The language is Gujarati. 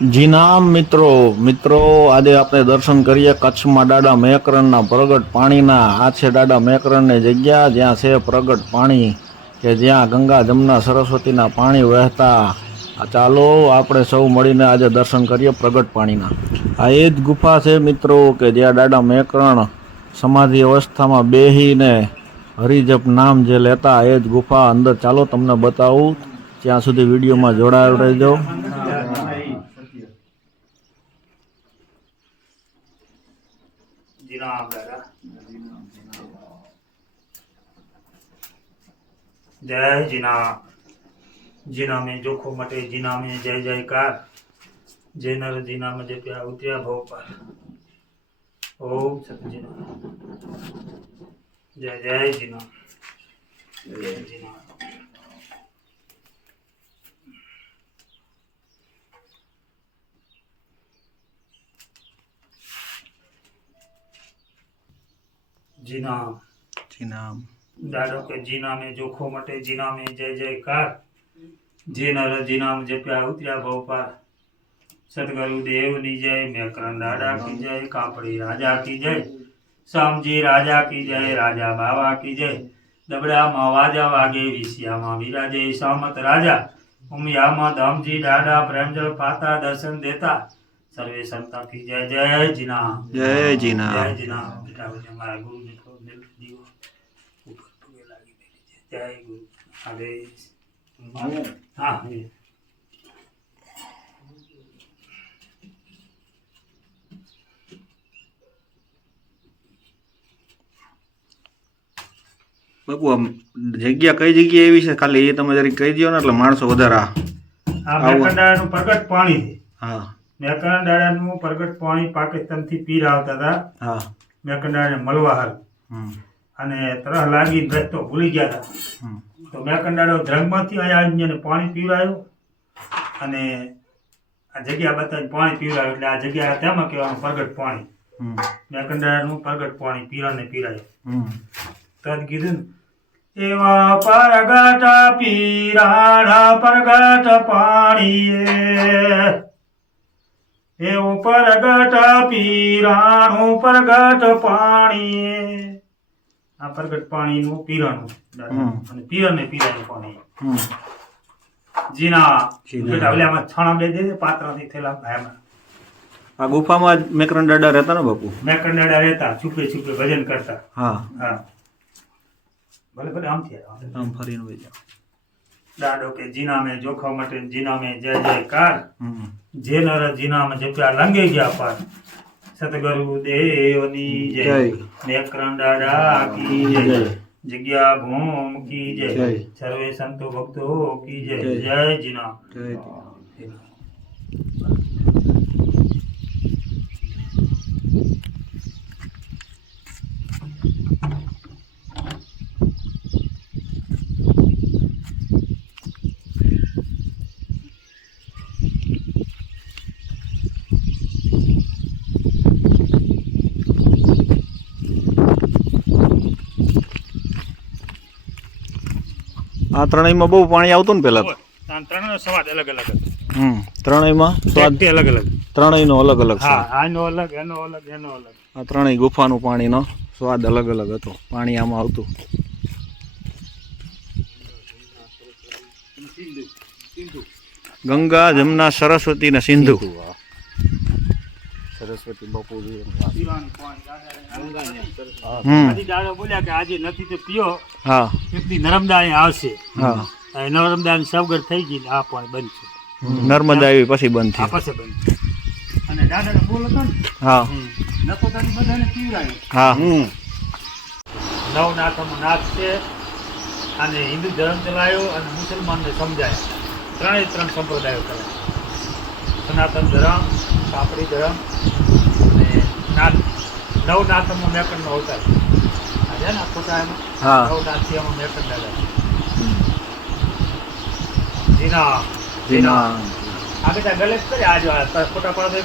જીનામ મિત્રો મિત્રો, આજે આપણે દર્શન કરીએ કચ્છમાં દાડા મેકરણના પ્રગટ પાણીના. આ છે દાડા મેકરણની જગ્યા, જ્યાં છે પ્રગટ પાણી, કે જ્યાં ગંગા, જમના, સરસ્વતીના પાણી વહેતા. ચાલો આપણે સૌ મળીને આજે દર્શન કરીએ પ્રગટ પાણીના. આ એ જ ગુફા છે મિત્રો, કે જ્યાં દાડા મેકરણ સમાધિ અવસ્થામાં બેહીને હરિજપ નામ જે લેતા, એ જ ગુફા અંદર. ચાલો તમને બતાવું, ત્યાં સુધી વિડીયોમાં જોડાયેલ રહેજો. जय जिना। जिना में जोखो मटे, जिना में जय जयकार। जय नर जिना में जय प्या उतरिया भव पर। ओम जिना। जय जय जिना। जय जिना। જીના જીનામ દાડો કે જીના में જોખો મટે જીના में જય જયકાર જે નર જીનામ જે પ્યા ઉતર્યા ભવ પાર સદગુરુ દેવની જય મેકરણ દાડા કી જય કાપડી રાજા કી જય શામજી રાજા કી જય રાજા બાવા કી જય દબડામાં વાજા વાગે વિસિયામાં વિરાજે સામત રાજા ઉમિયામાં ધામજી દાડા પ્રેમજળ પાતા દર્શન દેતા સર્વે સંતા કી જય જય જીના જય જય જીનામ જીના બેટા બધા મારા જય ગુરુ હવે હા બાપુ આમ જગ્યા કઈ જગ્યા એવી છે? ખાલી એ તમે જરી કહી દો ને એટલે માણસો વધારે આ- મેકંડાળાનું પ્રગટ પાણી છે. હા. મેકંડાળાનું પ્રગટ પાણી પાકિસ્તાનથી પીર આવતા હતા. હા. મેકંડાળાને મળવા હાલ. હમ, અને તરહ લાગી તો ભૂલી ગયા હતા. તો મેકંડાળો ધ્રંગમાંથી અહીંયા આવ્યા એને પાણી પીવડાયું અને આ જગ્યા બતાવીને પાણી પીવડાયું એટલે આ જગ્યા તેમાં કહેવાનું પ્રગટ પાણી. હમ, મેકંડાળાનું પ્રગટ પાણી પીરાને પીરાયું. તદ કીધું એવા પરગટ પીરાણા પરગટ પાણીએ એવું પરગટ પીરાણું પરગટ પાણીએ. આ પ્રગટ પાણીનું પીરાણું અને પીરાને પીરાનું પાણી જીના ઓલામાં છાણા બે દે પાત્રથી થયેલા ભાઈમાં. આ ગુફામાં જ મેકરણ દાડા રહેતા ને બાપુ? દાડા રહેતા છુપે છુપે ભજન કરતા. હા. હા. ભલે ભલે આમ થયા. આમ ફરીને વહી જાઓ. દાડો કે જીના મેં જોખમ જીનામે જય જયકાર. જે નર જીના મેં જપ્યા લંગે ગયા પાર સતગુરુ દેવની જય. નેકરણ દાડા કી જય. જગ્યા ભૂમ કી જય. સર્વે સંતો ભક્તો કી જય જય. જય જીના જય આ ત્રણેયમાં બહુ પાણી આવતું ને પહેલાં ત્રણેયનો સ્વાદ અલગ અલગ હમ ત્રણેયમાં સ્વાદ અલગ અલગ. ત્રણેયનો અલગ અલગ હા આનો અલગ એનો અલગ એનો અલગ. આ ત્રણેય ગુફાનું પાણીનો સ્વાદ અલગ અલગ હતો પાણી આમાં આવતું. ગંગા જમના સરસ્વતી ને સિંધુ સરસ્વતી બાપુ પીવાનું પાણી દાદા હમ. આજે દાદા બોલ્યા કે આજે નથી તો પીઓ. હા. એકદી નર્મદા આવશે. હા. નર્મદા ની સવગર થઈ ગઈ આ પણ બંધ છે. નર્મદા આવી પછી બંધ થઈ પછી બંધ છે. અને દાદાને બોલ હતો ને? હા. નતો તારી બધાને પીવડાયું. હા. નવ નાથમાં નાથ છે અને હિન્દુ ધર્મ ચલાયો અને મુસલમાનને સમજાય. ત્રણે ત્રણ સંપ્રદાયો કરે સનાતન ધર્મ કાપડી ધરમ અને નાથ નવ નાથમાં મેકણનો અવતાર આજે ને ખોટા એમાં? હા. નવ નાથથી એમાં મેકણ દાદા જીના જીના આ બધા ગલેશ કરે આજ ખોટા પડે